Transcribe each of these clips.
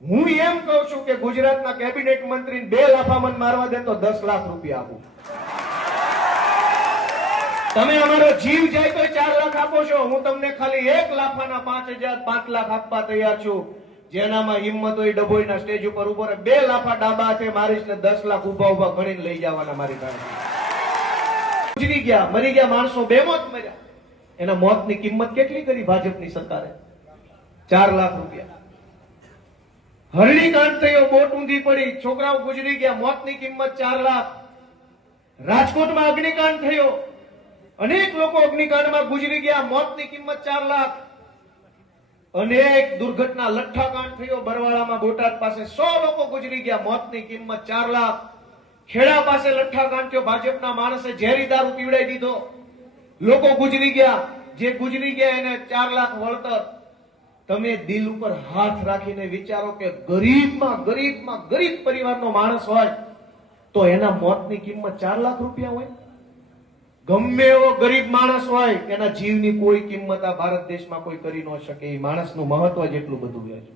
હું એમ કહું છું કે ગુજરાતના કેબિનેટ મંત્રી બે લાફામન મારવા દે તો દસ લાખ રૂપિયા આપું. તમે અમારો જીવ જાય તો ચાર લાખ આપો છો. હું તમને ખાલી એક લાફાના પાંચ હજાર, પાંચ લાખ આપવા તૈયાર છું. જેનામાં હિંમત હોય ડભોઈના સ્ટેજ ઉપર ઊભો રહે. બે લાફા ડાબા છે મારીશ ને દસ લાખ ઊભા ઊભા ગણીને લઈ જવાના મારી પાસે. ગુજરી ગયા, મરી ગયા માણસો બે મોત મર્યા. એના મોતની કિંમત કેટલી કરી ભાજપની સરકારે? ચાર લાખ રૂપિયા. હરણીકાંડ થયો, બોટ ઊંધી પડી. છોકરાઓ ગુજરી ગયા, મોતની કિંમત ચાર લાખ. રાજકોટમાં અગ્નિકાંડ થયો. અનેક લોકો અગ્નિકાંડમાં ગુજરી ગયા, મોતની કિંમત ચાર લાખ. અનેક દુર્ઘટના, લઠ્ઠાકાંડ થયો. બરવાળામાં બોટાદ પાસે સો લોકો ગુજરી ગયા, મોતની કિંમત ચાર લાખ. ખેડા પાસે લઠ્ઠાકાંડ થયો. ભાજપના માણસે ઝેરી દારૂ પીવડાવી દીધો. લોકો ગુજરી ગયા. જે ગુજરી ગયા એને ચાર લાખ વળતર. તમે દિલ ઉપર હાથ રાખીને વિચારો કે ગરીબમાં ગરીબમાં, ગરીબ પરિવારનો માણસ હોય, તો એના મોતની કિંમત ચાર લાખ રૂપિયા હોય. ગમે એવો ગરીબ માણસ હોય, એના જીવની કોઈ કિંમત આ ભારત દેશમાં કોઈ કરી ન શકે. એ માણસનું મહત્વ જેટલું બધું છે.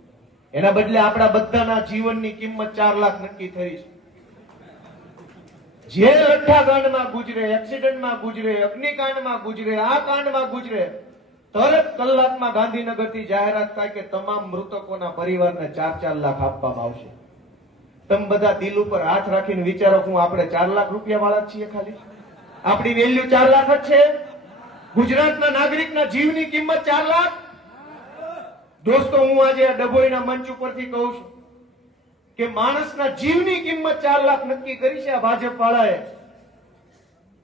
એના બદલે આપણા બધાના જીવનની કિંમત ચાર લાખ નક્કી થઈ છે. જે લઠ્ઠાકાંડમાં ગુજરે, એક્સિડન્ટમાં ગુજરે, અગ્નિકાંડમાં ગુજરે, આ કાંડમાં ગુજરે તરત કલાકમાં ગાંધીનગરથી જાહેરાત થાય કે તમામ મૃતકોના પરિવારને ચાર ચાર લાખ આપવામાં આવશે. તમે બધા દિલ ઉપર હાથ રાખીને વિચારો હું આપણે ચાર લાખ રૂપિયા વાળા છીએ ખાલી. આપણી વેલ્યુ ચાર લાખ જ છે. ગુજરાતના નાગરિકના જીવની કિંમત ચાર લાખ. દોસ્તો, હું આજે આ ડભોઈના મંચ ઉપરથી કહું છું કે માણસના જીવની કિંમત ચાર લાખ નક્કી કરી છે આ ભાજપ વાળાએ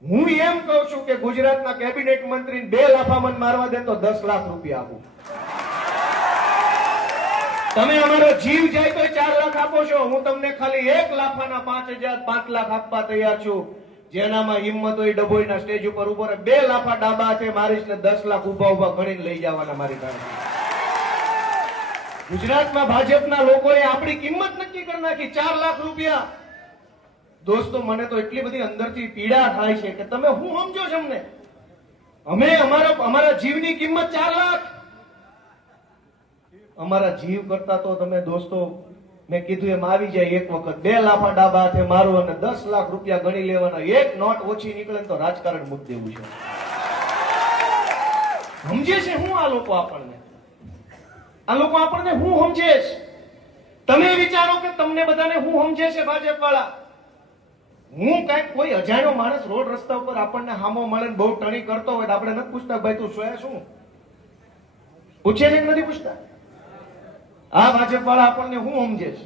હું એમ કહું છું કે ગુજરાતના કેબિનેટ મંત્રી બે લાફામન મારવા દે તો દસ લાખ રૂપિયા આપું. તમે અમારો જીવ જાય તો ચાર લાખ આપો છો. હું તમને ખાલી એક લાફાના પાંચ હજાર, પાંચ લાખ આપવા તૈયાર છું. જેનામાં હિંમત હોય ડભોઈના સ્ટેજ ઉપર ઉપર બે લાફા ડાબા છે મારીશ ને દસ લાખ ઊભા ઊભા ગણીને લઈ જવાના મારી પાસે. ગુજરાતમાં ભાજપના લોકોએ આપણી કિંમત નક્કી કરી નાખી. ચાર લાખ રૂપિયા દોસ્તો, મને તો એટલી બધી અંદરથી પીડા થાય છે કે તમે હું સમજો છો અમને? અમે અમારા અમારા જીવની કિંમત ચાર લાખ. અમારા જીવ કરતા તો તમે દોસ્તો, મેં કીધું એમ આવી જાય એક વખત. બે લાફા ડાબા હાથે મારું અને દસ લાખ રૂપિયા ગણી લેવાના. એક નોટ ઓછી નીકળે તો રાજકારણ મૂકી દેવું છે. સમજે છે હું આ લોકો આપણને? આ લોકો આપણને હું સમજે તમે વિચારો કે તમને બધાને હું સમજે છે ભાજપ વાળા હું કઈ કોઈ અજાણ્યો માણસ રોડ રસ્તા ઉપર આપણને હામો મળે બહુ ટણી કરતો હોય તો આપણે નથી પૂછતા, ભાઈ, તું શું શું? પૂછે છે નથી પૂછતા? આ ભાજપ વાળા આપણને હું સમજે છે?